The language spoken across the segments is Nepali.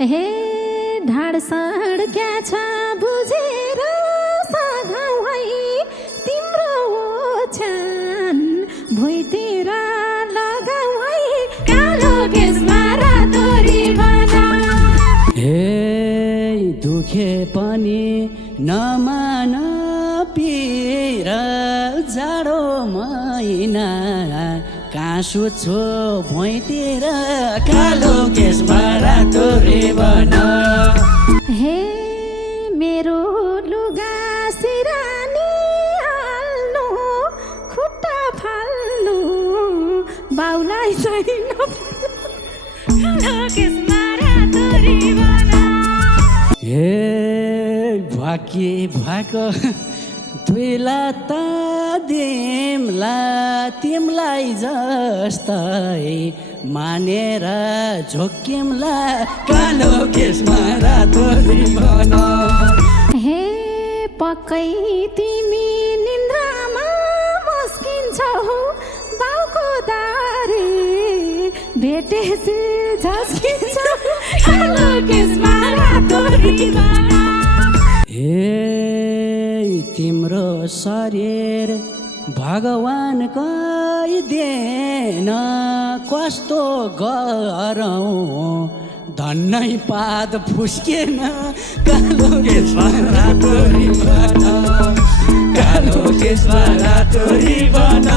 हे ढाडसाड क्या छ बुझेर सघाउ है तिम्रो ओछ्यान भुइँतिर लगाउ है कालो केसमा रातो रिबन। हे दुखे पनि नमान पिर जाडो महिना काँसु छो भुइँतिर कालो केसमा रातो रिबन। हे मेरो लुगा सिरानी हाल्नु खुट्टा फाल्नु बाउलाई छैन कालो केसमा रातो रिबन। हे भाकी भएको दुईला त दिमला तिमलाई जस्तै मानेर झोकिमला कालो केसमा रातो रिबन। हे पक्कै तिमी निन्द्रामा मस्किन्छौ बाउको दारी भेटेपछि झस्किन्छौ कालो केसमा रातो रिबन। हे तिम्रो शरीर भगवान देन कस्तो गरौँ धन्नै पात फुस्केन कालो केसमा रातो रिबन। कालो केसमा रातो रिबन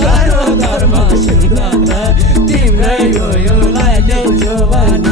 गरो धर्म सुन्दर तिम्रै हो यो लाइले जोबान।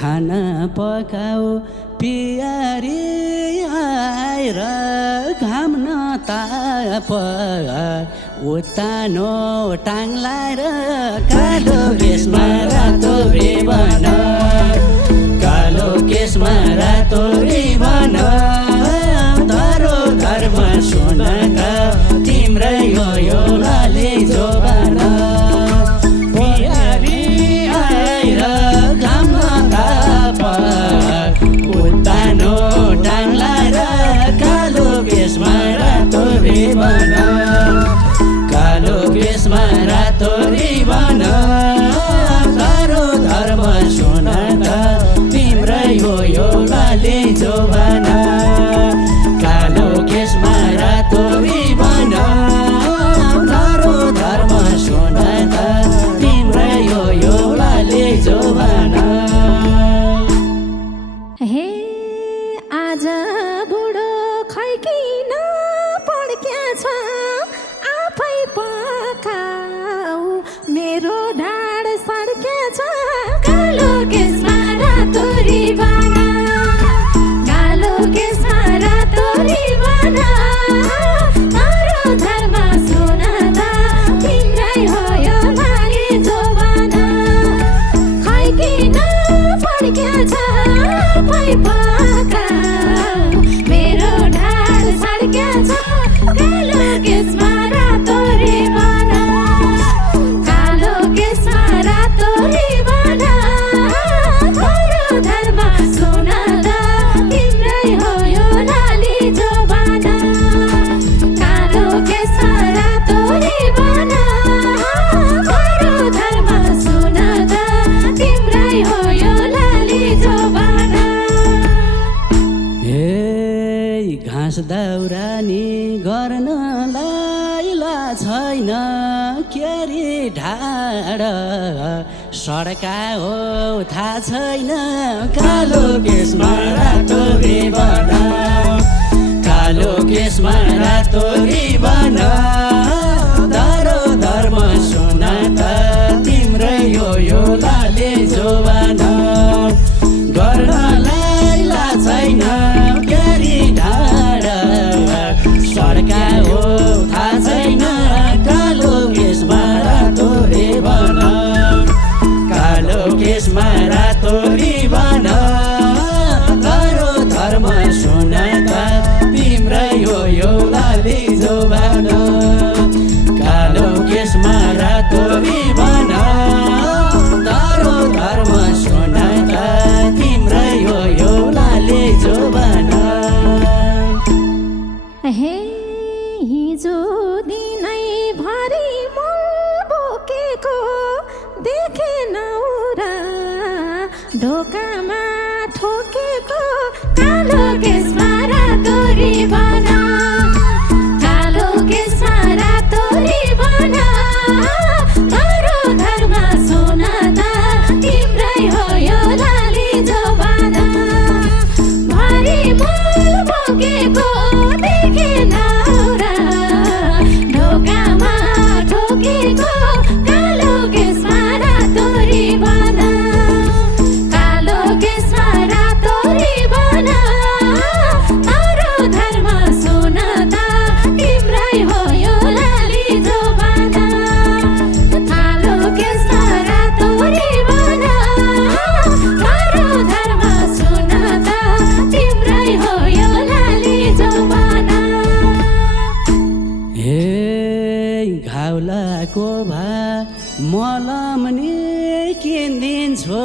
खाना पकाऊ पियारी आएर घाम नताप उत्तानो टाङ लाएर कालो केसमा रातो रिबन। कालो केसमा रातो रिबन धरो धर्म सुन तिम्रै हो यो लाले जोबान। उत्तानो टाङ लाएर कालो केसमा रातो रिबन। कालो केसमा रातो रिबन धरो धर्म सुन तिम्रै हो यो लाले जोबान। कालो केसमा रातो रिबन धरो धर्म सुन तिम्रै हो यो लाले जोबान। हे आज बुढो खै किन पड्क्या छ आफै पकाऊ मेरो ढाड सड्क्या छ कालो केसमा रातो रिबन। कालो केसमा रातो रिबन धरो धर्म सुन तिम्रै हो यो लाली जोबान। खै किन पड्क्या छ आफै पकाऊ मेरो ढाड सड्क्या छ कालो केसमा रातो रिबन। कालो केसमा रातो रिबन धरो धर्म सुन तिम्रै हो यो लाली जोबान। कालो केसमा रातो रिबन धरो धर्म सुन तिम्रै हो यो लाली जोबान। घाँस दाउरानी गर्नलाई छैन केरी ढाड सड्का हो थाहा छैन कालो केसमा रातो रिबन। कालो केसमा रातो रिबन तारो धर्म सोना त तिम्रै यो लाले जोबान गर्नलाई लाज छैन क्यारी ढाडा सर्का हो थाहा छैन कालो केसमा रातो रिबन कालो केसमा रातो रिबन तारो धर्म सोना त तिम्रै यो लाली जोबान कालो केसमा रातो रिबन तारो धर्म सोना त तिम्रै यो लाली जोबान हे हिजो दिनै भरि मूल बोकेको देखेन र ढोकामा ठोकेको कालो केसमा रातो रिबन कालो केसमा रातो रिबन तारो धर्म सोना त तिम्रै हो यो लाली जोबान भरि मूल बोकेको देखेन र ढोकामा ठोकेको कालो केसमा रातो रिबन कालो केसमा रातो रिबन तारो धर्म सोना त तिम्रै हो यो लाली जोबान कालो केसमा रातो रिबन तारो धर्म सोना त तिम्रै हो यो लाली जोबान हे घाउलाको भा मलम नि किनिदिन्छौ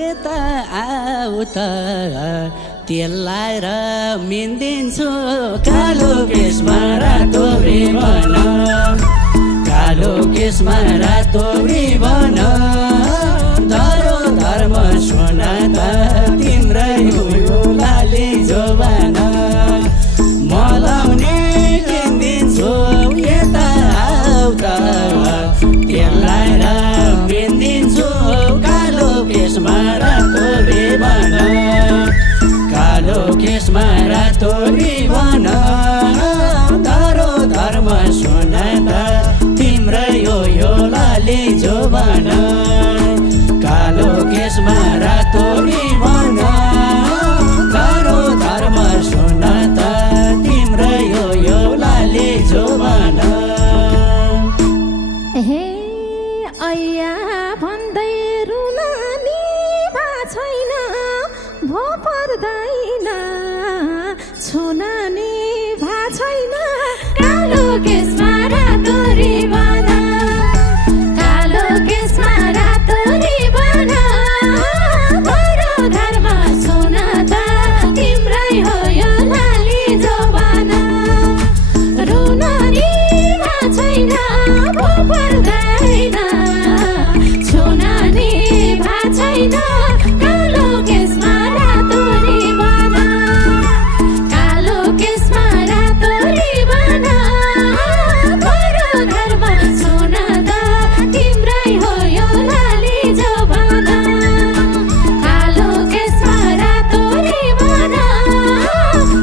यता आऊ त तेल लाएर मिन्दिन्छु कालो केसमा रातो रिबन कालो केसमा रातो रिबन तारो धर्म सोना त तिम्रै यो लाली जोबान मलम नि किनिदिन्छु यता आऊ त तेल लाएर मिन्दिन्छु कालो केसमा रातो रिबन कालो केसमा रातो रिबन तारो धर्म सोना त तिम्रै यो लाली जोबान कालो केसमा रातो रिबन तारो धर्म सोना त तिम्रै यो लाली जोबान हे ऐया भन्दै रुन नि भा छैन भो पर्दैन छुन नि भा छैन कालो केसमा रातो रिबन कालो केसमा रातो रिबन तारो धर्म सोना त तिम्रै हो यो लाली जोबान रुन नि भा छैन भो पर्दैन छुन नि भा छैन कालो केसमा रातो रिबन कालो केसमा रातो रिबन तारो धर्म सोना त तिम्रै हो यो लाली जोबान कालो केसमा रातो रिबन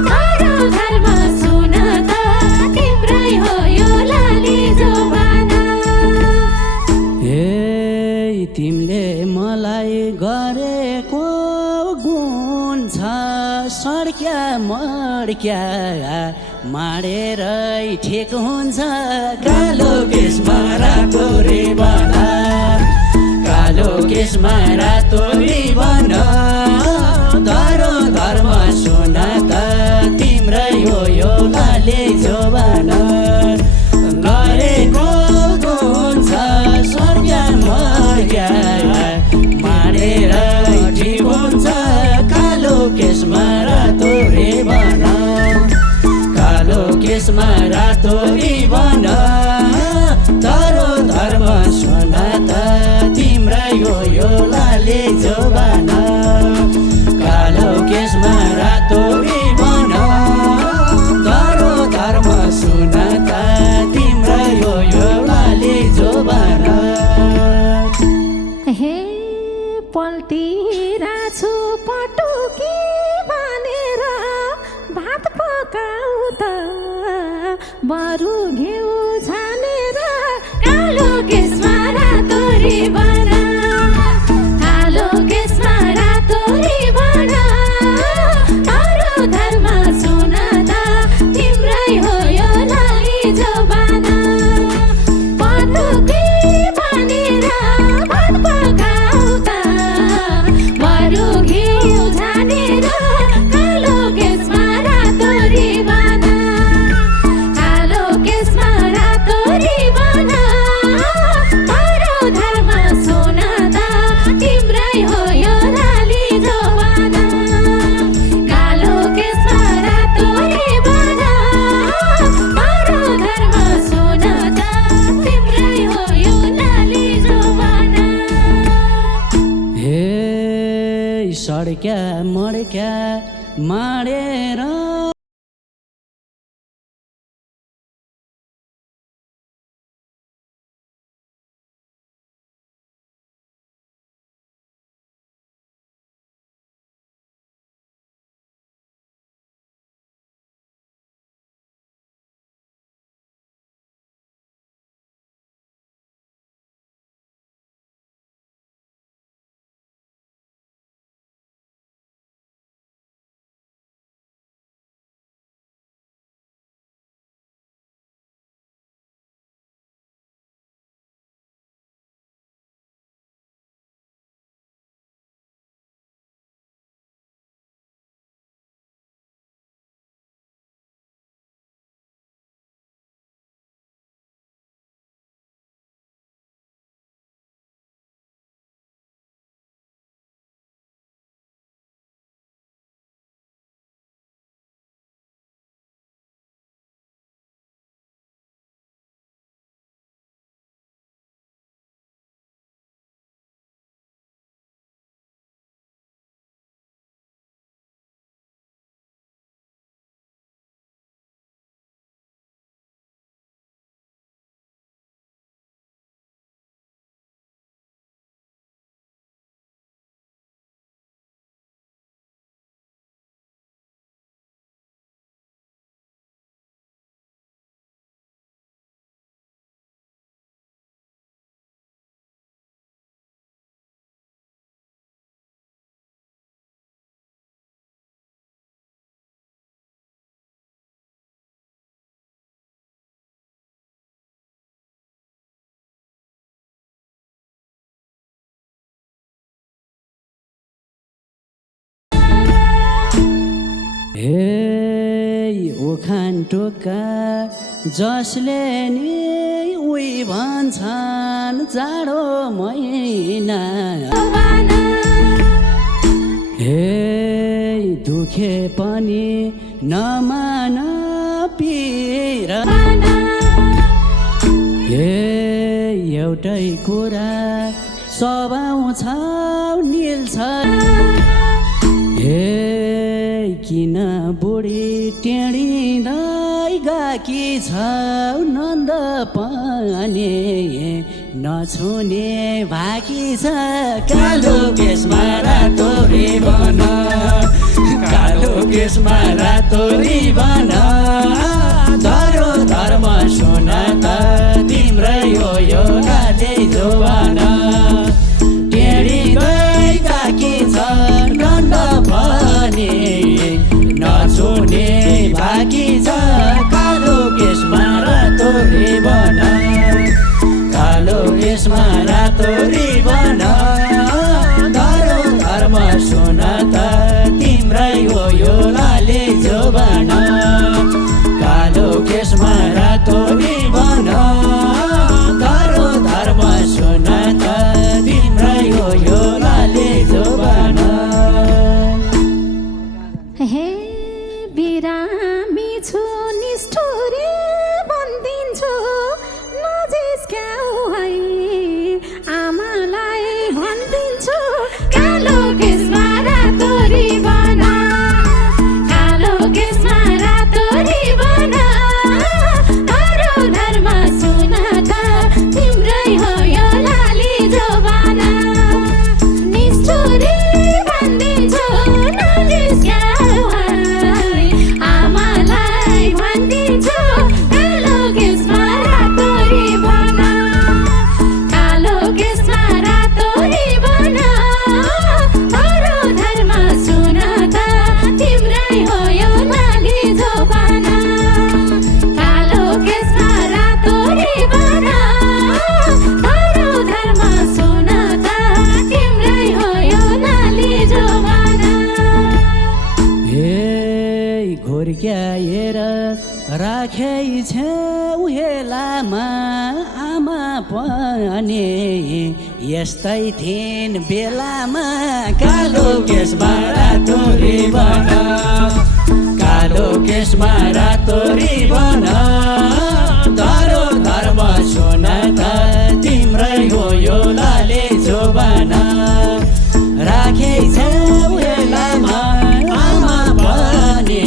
तारो धर्म सोना त तिम्रै हो यो लाली जोबान हे तिमीले मलाई गरेको गुण छ सड्क्या मड्क्या माडेरै ठिक हुन्छ कालो केसमा रातो रिबन कालो केसमा रातो रिबन तारो धर्म सोना त तिम्रै यो लाली जोबान गरेको गुण छ स्वर्ग मर्ग्या माडेर ठिक हुन्छ कालो केसमा रातो रिबन कालो केसमा रातो रिबन तारो धर्म सोना त तिम्रै यो लाली जोबान कालो केसमा रातो रिबन तारो धर्म सोना त तिम्रै यो लाली जोबान हे पल्टिरहेछु पटुकी बानेर भात पकाउँदा बरु घिउ छानेर कालो केसमा रातो रिबन कालो केसमा रातो रिबन अरू धर्म सुन त तिम्रै हो यो लाली जोबान पटुकी बनेर भात पकाउ त बरु घिउ छानेर कालो केसमा रातो रिबन कालो केसमा रातो रिबन अरू धर्म सुन त तिम्रै हो यो लाली जोबान कालो केसमा रातो रिबन अरू धर्म सुन त तिम्रै हो यो लाली जोबान हे सड्क्या मड्क्या माडेर हे उखान टोका जसले नि उही भन्छन् जाडो महिना हे दुखे पनि नमान पिर हे एउटै कुरा सबाउँछ निल्छ हे किन बुढी टेढिँदै गाकी छ नन्द पनि नछुने भाकी छ कालो केसमा रातो रिबन कालो केसमा रातो रिबन धरो धर्म सुन त तिम्रै हो यो लाले जोबान टेढिँदै गाकी छ नन्द पनि नछुने भाकी छ कालो केसमा रातो रिबन कालो केसमा रातो रिबन धरो धर्म सुन त तिम्रै हो यो लाले जोबान कालो केसमा रातो रिबन बेलामा आमा पनि यस्तै थिइन् बेलामा कालो केसमा रातो रिबन कालो केसमा रातो रिबन तारो धर्म सुन त तिम्रै हो यो लाले जोबान राखेछौ बेलामा आमा पनि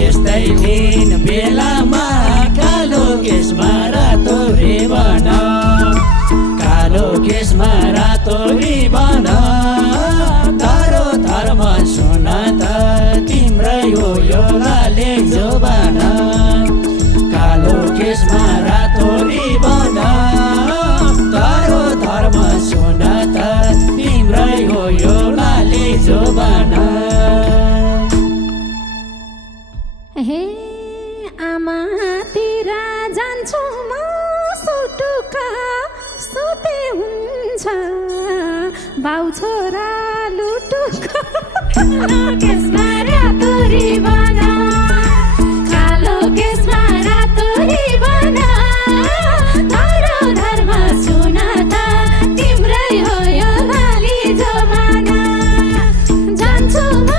यस्तै थिइन् बेलामा कालो केसमा रातो रिबन कालो केसमा रातो रिबन तारो धर्म सुन त तिम्रै हो यो लाले जोबान कालो केसमा रातो रिबन तारो धर्म सुन त तिम्रै हो यो लाले जोबान हे आमातिर जान्छु म सुटुका सुते हुन्छ बाउ छोरा लुटुका केसमा रातो रिबन कालो केसमा रातो रिबन तारो धर्म सुन त तिम्रै हो यो लाली जमाना जान्छु म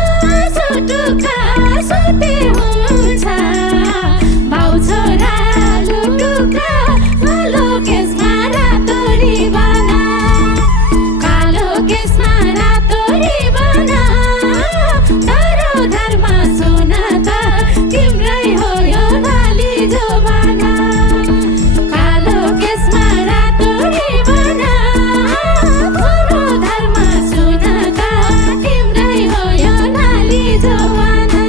सुटुका सुते हुन्छ बाउ छोरा लुटुका कालो केसमा रातो रिबन कालो केसमा रातो रिबन तारो धर्म सुन त तिम्रै हो यो लाली जमाना कालो केसमा रातो रिबन तारो धर्म सुन त तिम्रै हो यो लाली जमाना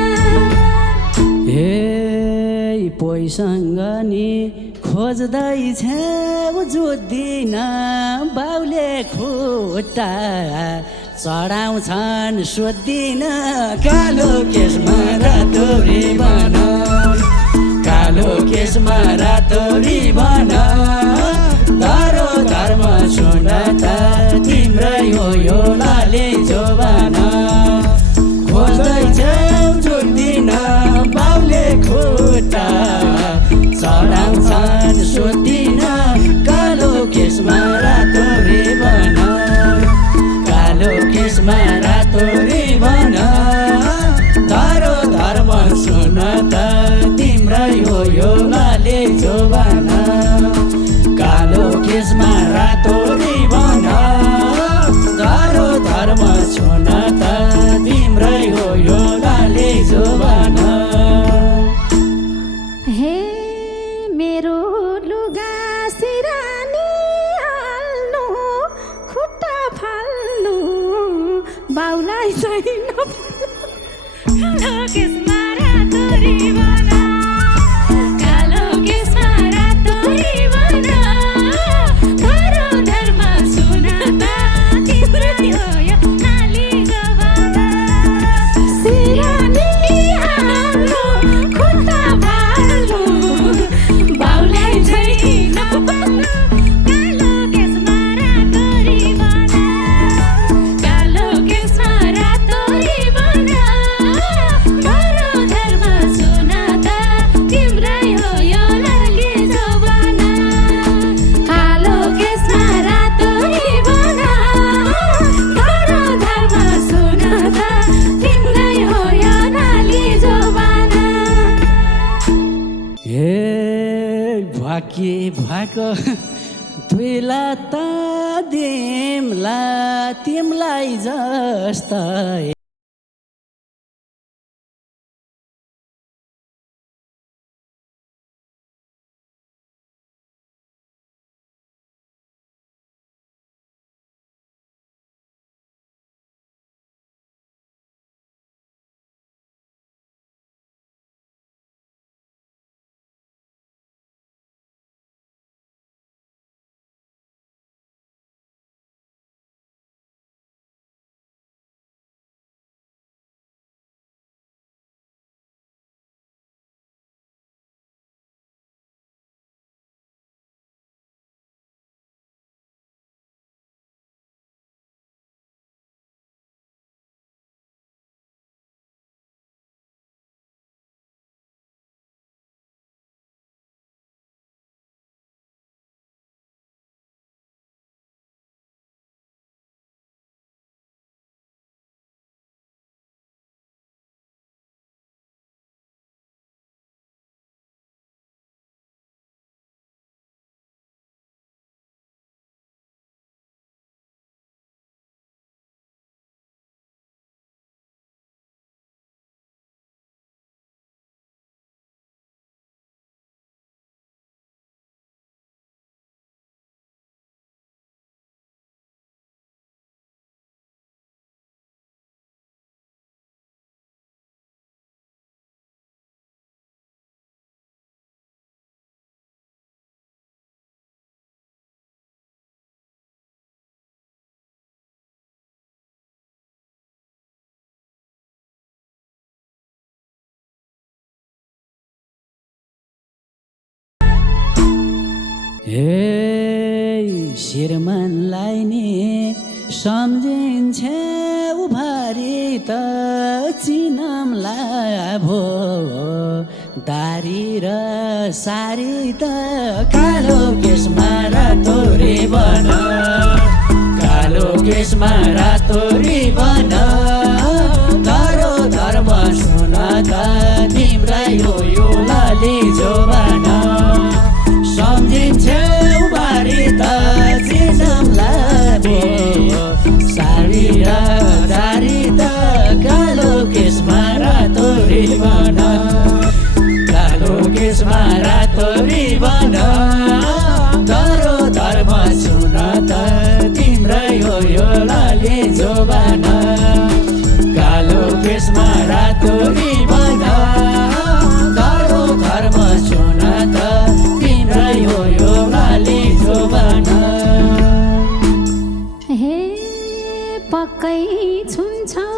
हे पोइसँग नि खोज्दै छेउ जोत्दिन बाउले खुट्टा चढाउँछन् सोध्दिन कालो केसमा रातो रिबन कालो केसमा रातो रिबन तारो धर्म सुन त तिम्रै हो यो लाले जोबान खोज्दै छेउ जोत्दिन बाउले खुट्टा चढाउँछन् सोध्दिन कालो केसमा रातो रिबन कालो केसमा रातो रिबन तारो धर्म सुन त तिम्रै हो यो लाले जोबान कालो केसमा रातो रिबन तारो धर्म सुन त तिम्रै हो यो लाले जोबान हे मेरो लुगा सिरानी हाल्नु खुट्टा फाल्नु बाउलाई चाहिँ कालो केसमा रातो रिबन कालो केसमा रातो रिबन तारो धर्म सुन त तिम्रै हो यो लाली जमाना सिरानी हाल्नु खुट्टा फाल्नु बाउलाई चाहिँ नपाल्नु कालो केसमा रातो रिबन कालो केसमा रातो रिबन तारो धर्म सुन त तिम्रै हो यो लाली जमाना कालो केसमा रातो रिबन तारो धर्म सुन त तिम्रै हो यो लाली जमाना हे भाकी भएको दुईला त दिमला तिमलाई जस्तै हे श्रीमानलाई नि सम्झिन्छ उभारी त चिनामला भो दारी र सारी त कालो केसमा रातो रिबन कालो केसमा रातो रिबन धरो धर्म सुन त तिम्रै हो यो लाली जोबान सम्झिन्छ उभारी त चिनामला भो सारी र दारी त कालो केसमा रातो रिबन कालो केसमा रातो रिबन धरो धर्म सुन त तिम्रै हो यो लाली जोबान कालो केसमा रातो रिबन धरो धर्म सुन त तिम्रै हो यो लाली जोबान हे पक्कै छुन्छौ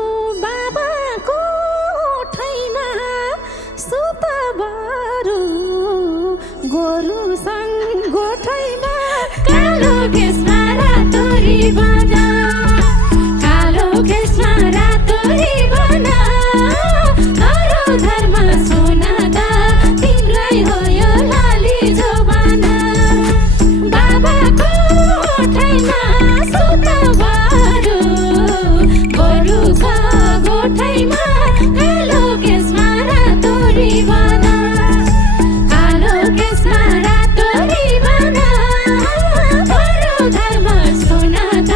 बाबाको ओठैमा सुत बरु गोरुसँग गोठैमा कालो केसमा रातो रिबन कालो केसमा रातो रिबन धरो धर्म सुन त तिम्रै हो यो लाली जोबान बाबाको ओठैमा सुत बरु गोरुको गोठैमा कालो केसमा रातो रिबन कालो केसमा रातो रिबन धरो धर्म सुन त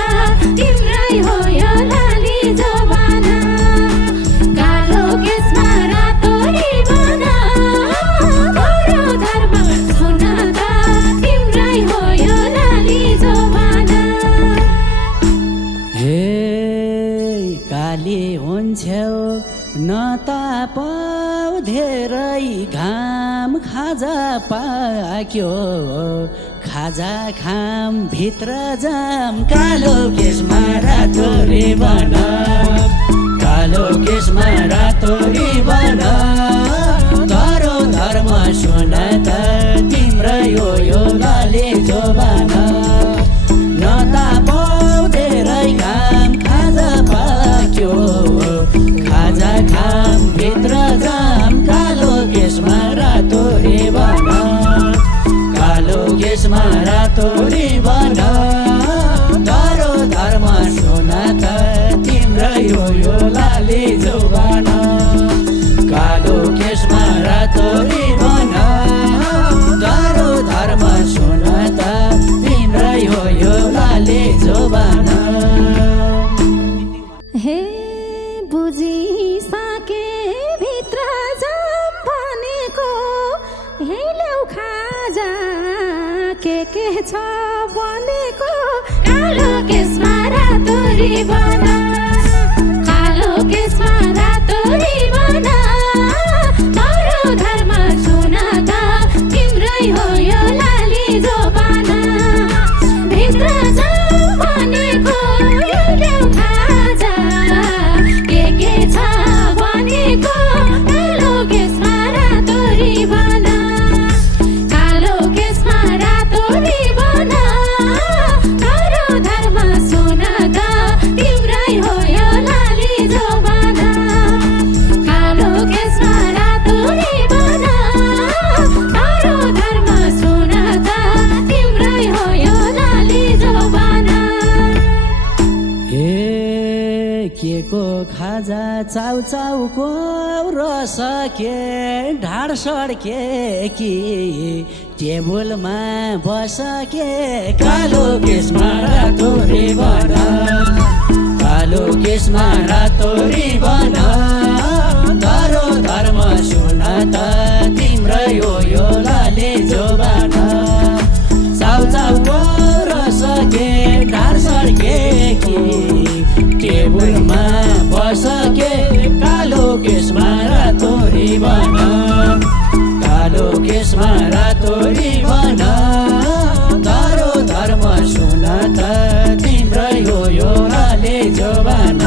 तिम्रै हो यो लाली जोबान कालो केसमा रातो रिबन धरो धर्म सुन त तिम्रै हो यो लाली जोबान हे काली हुन्छौ नतापौ धेरै घाम खाजा पाक्यो खाजा खाम भित्र जाम कालो केसमा रातो रिबन कालो केसमा रातो रिबन धरो धर्म सुन त तिम्रै हो यो लाली जोबान नतापौ धेरै घाम खाजा पाक्यो खाजा खाम भित्र जाम कालो केसमा रातो रिबन कालो केसमा रातो रिबन धरो धर्म सुन त तिम्रै हो यो लाली जोबान कालो केसमा रातो रिबन धरो धर्म सुन त तिम्रै हो यो लाली जोबान हे बुझिसके भित्र जाम भनेको हे ल्याउ खाजा के छ भनेको कालो केसमा रातो रिबन कालो केसमा रातो रिबन धरो धर्म सुन त तिम्रै हो यो लाली जोबान भित्र जाम भनेको हे ल्याउ खाजा के छ भनेको कालो केसमा रातो रिबन कालो केसमा रातो रिबन धरो धर्म सुन त तिम्रै हो यो लाली जोबान कालो केसमा रातो रिबन धरो धर्म सुन त तिम्रै हो यो लाली जोबान हे के को खाजा चाउ चाउको रस के ढाड सड्के कि टेबुलमा बसके कालो केसमा रातो रिबन कालो केसमा रातो रिबन धरो धर्म सुन त तिम्रै हो यो लाली जोबान चाउ चाउको रस के ढाड सड्के कि टेबुलमा बसके कालो केसमा रातो रिबन कालो केसमा रातो रिबन धरो धर्म सुन त तिम्रै हो यो लाली जोबान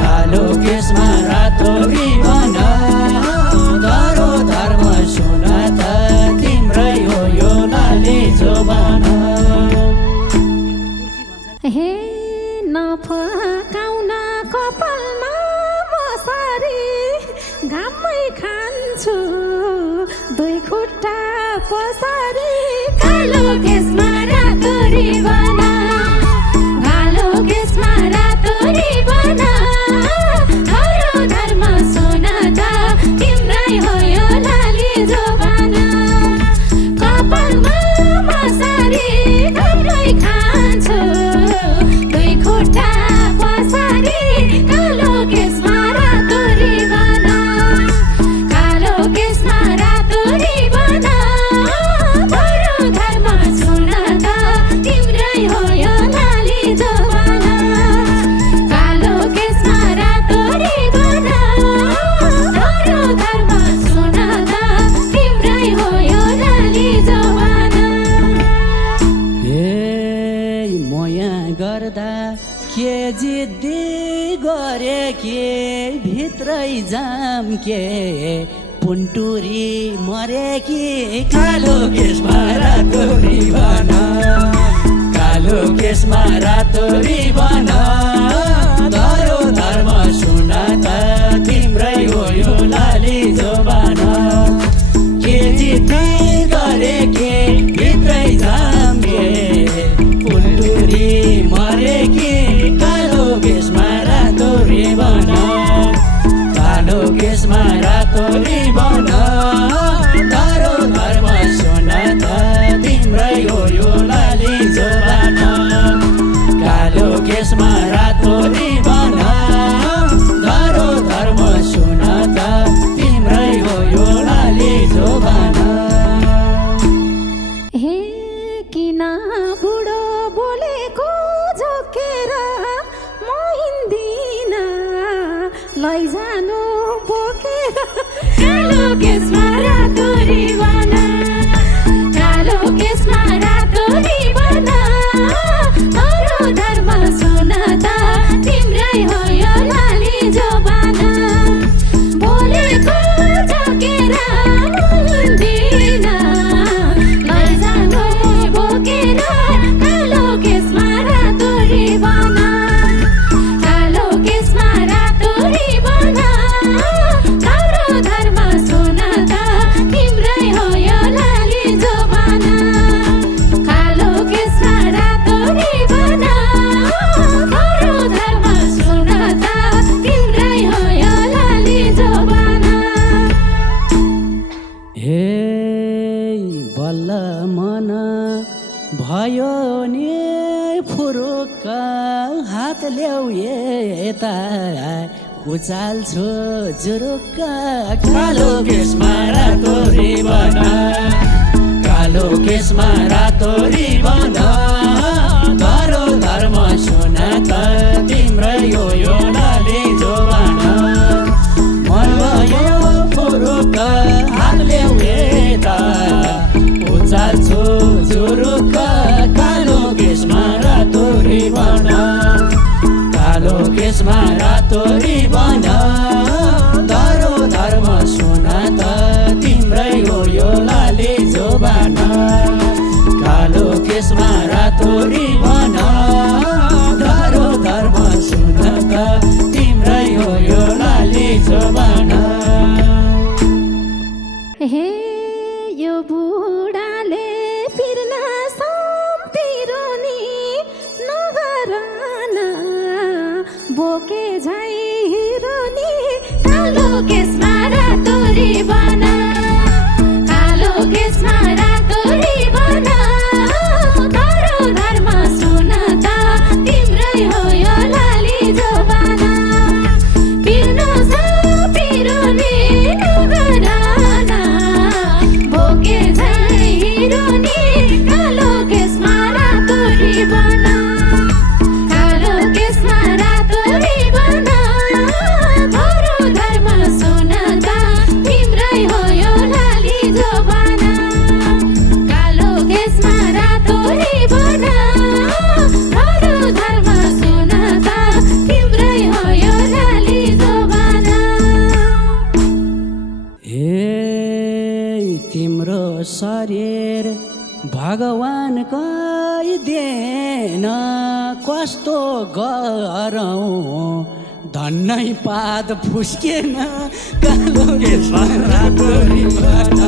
कालो केसमा रातो रिबन धरो धर्म सुन त तिम्रै हो पसारी कालो केसमा रातो रिबन कालो केसमा रातो रिबन हरो धर्म सुन त तिम्रै हो यो लाली जोबान कपालमा मसारी कहिल्यै खान्छु दुई खुट्टा पसारी कालो केसमा रातो रिबन कालो केसमा रातो रिबन हरो धर्म सुन त तिम्रै हो यो लाली जोबान कालो केसमा रातो रिबन हरो धर्म सुन त तिम्रै हो यो लाली जोबान मया गर्दा के जिद्दी गरे के भित्रै जाम के पुन्टुरी मरे कि कालो केसमा रातो रिबन कालो केसमा रातो रिबन धरो धर्म सुन त तिम्रै हो यो लाली जोबान के जिद्दी गरे के भित्रै जाम के पुन्टुरी मरे कि कालो केसमा रातो रिबन कालो केसमा रातो रिबन धरो धर्म सुन त तिम्रै हो यो लाली जोबान कालो केसमा रातो रिबन धरो धर्म सुन त तिम्रै हो यो लाली जोबान हे किन बुढो बोलेको झोकेर म हिँड्दिन लैजानु बोकेर कालो केसमा रातो रिबन कालो केसमा रातो रिबन हरो धर्म सुन त तिम्रै हो यो लाली जोबान बोलेको झोकेर म हिँड्दिन लैजानु बोकेर कालो केसमा रातो रिबन कालो केसमा रातो रिबन हरो धर्म सुन त तिम्रै हो यो लाली जोबान कालो केसमा रातो रिबन हरो धर्म सुन त तिम्रै हो यो लाली जोबान हे बल्ल मन भयो नि फुरुक्क हात ल्याउ यता उचाल्छु जुरुक्क कालो केसमा रातो रिबन कालो केसमा रातो रिबन धरो धर्म सुन त तिम्रै हो यो लाली जोबान मन भयो फुरुक्क हात ल्याउ यता उचाल्छु जुरुक्क कालो केसमा रातो रिबन कालो केसमा रातो रिबन धरो धर्म सुन त तिम्रै हो यो लाली जोबान कालो केसमा रातो रिबन धरो धर्म सुन त तिम्रै हो यो लाली जोबान हे यो बुढाले फिर्न सम्पिरो नि नगरन बोके झै हिरो नि कालो केसमा रातो रिबन कालो केसमा रातो रिबन हरो धर्म सुन त तिम्रै हो यो लाली जोबान फिर्न सम्पिरो नि नगरन बोके झै हिरो नि कालो केसमा रातो रिबन कालो केसमा रातो रिबन हरो धर्म सुन त तिम्रै हो यो लाली जोबान कालो केसमा रातो रिबन हरो धर्म सुन त तिम्रै हो यो लाली जोबान हे तिम्रो शरीर भगवान देन कस्तो गरौँ धन्नै पात फुस्केन कालो केसमा रातो रिबन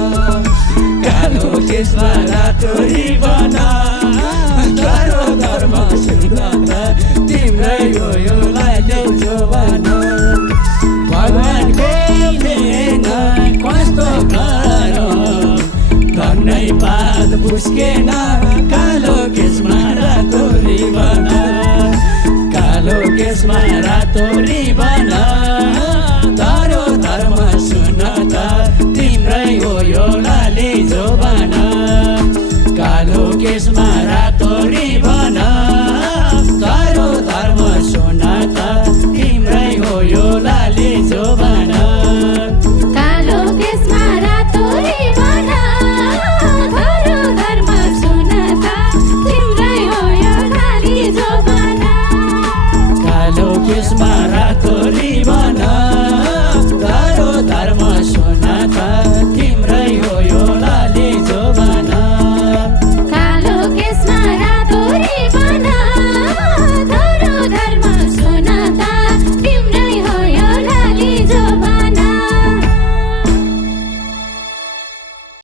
कालो केसमा रातो रिबन तारो धर्म सुन्दर तिम्रै हो यो लाइले जोबान भगवानको मेघ कस्तो गरौँ धन्नै पात बुस्केन कालो केसमा रातो रिबन कालो केसमा रातो रिबन तारो धर्म सुन त तिम्रै हो यो लाली जोबान कालो केसमा